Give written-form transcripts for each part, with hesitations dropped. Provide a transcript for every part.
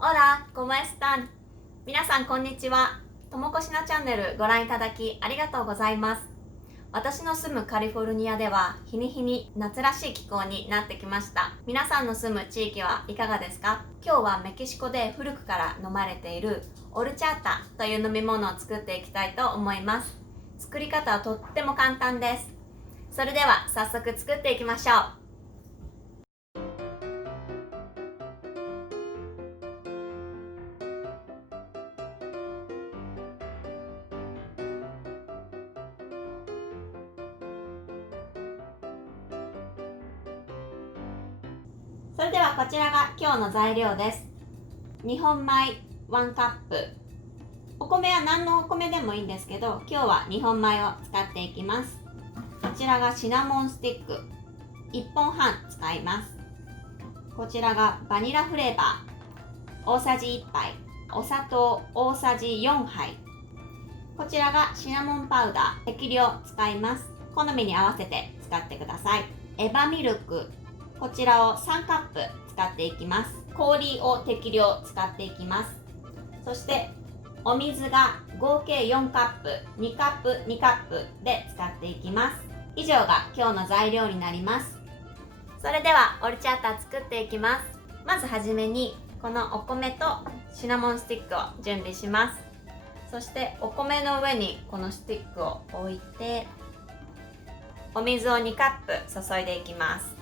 オラ、コモエスタン。皆さんこんにちは。ともこしなチャンネルご覧いただきありがとうございます。私の住むカリフォルニアでは日に日に夏らしい気候になってきました。皆さんの住む地域はいかがですか？今日はメキシコで古くから飲まれているオルチャータという飲み物を作っていきたいと思います。作り方はとっても簡単です。それでは早速作っていきましょう。それではこちらが今日の材料です。日本米1カップ。お米は何のお米でもいいんですけど、今日は日本米を使っていきます。こちらがシナモンスティック1本半使います。こちらがバニラフレーバー大さじ1杯、お砂糖大さじ4杯。こちらがシナモンパウダー適量使います。好みに合わせて使ってください。エバミルク、こちらを3カップ使っていきます。氷を適量使っていきます。そしてお水が合計4カップ、2カップ2カップで使っていきます。以上が今日の材料になります。それではオルチャータ作っていきます。まずはじめにこのお米とシナモンスティックを準備します。そしてお米の上にこのスティックを置いてお水を2カップ注いでいきます。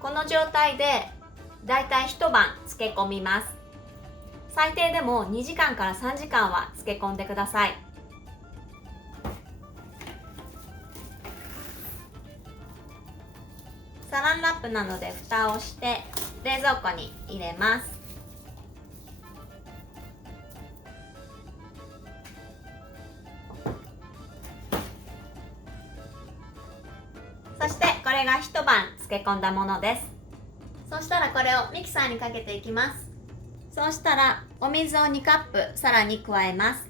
この状態でだいたい一晩漬け込みます。最低でも2時間から3時間は漬け込んでください。サランラップなので蓋をして冷蔵庫に入れます。そしてこれが一晩漬け込んだものです。そしたらこれをミキサーにかけていきます。そうしたらお水を2カップさらに加えます。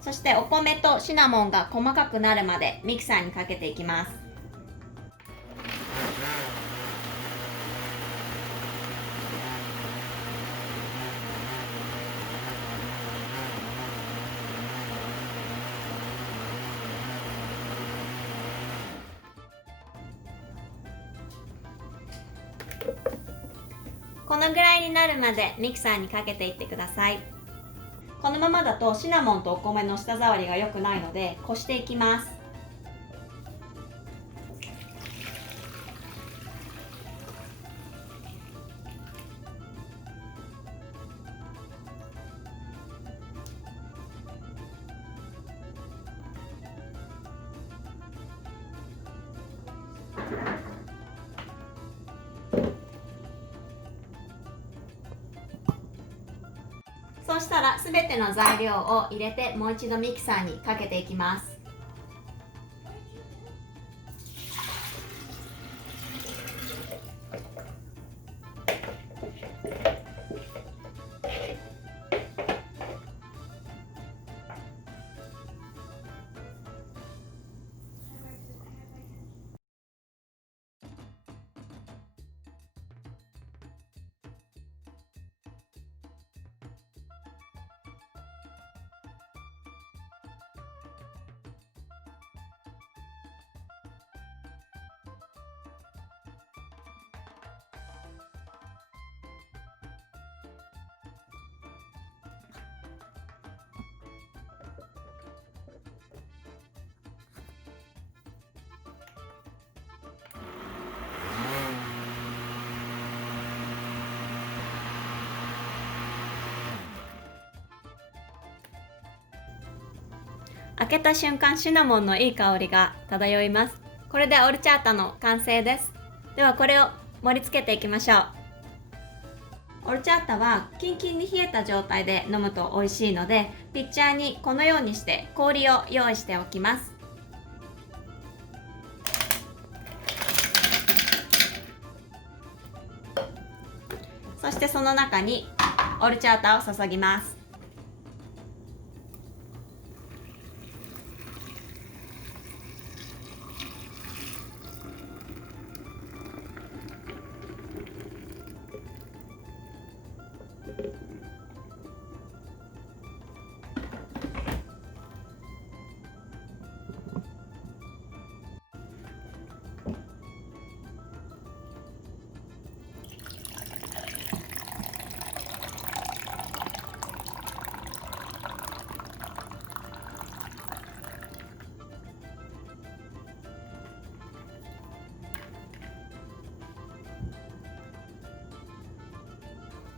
そしてお米とシナモンが細かくなるまでミキサーにかけていきます。このぐらいになるまでミキサーにかけていってください。このままだとシナモンとお米の舌触りが良くないのでこしていきます。そうしたらすべての材料を入れてもう一度ミキサーにかけていきます。開けた瞬間シナモンのいい香りが漂います。これでオルチャータの完成です。ではこれを盛り付けていきましょう。オルチャータはキンキンに冷えた状態で飲むと美味しいので、ピッチャーにこのようにして氷を用意しておきます。そしてその中にオルチャータを注ぎます。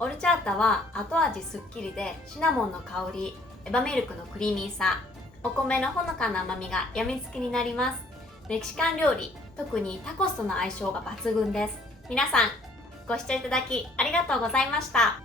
オルチャータは後味すっきりでシナモンの香り、エバミルクのクリーミーさ、お米のほのかな甘みがやみつきになります。メキシカン料理、特にタコスとの相性が抜群です。皆さん、ご視聴いただきありがとうございました。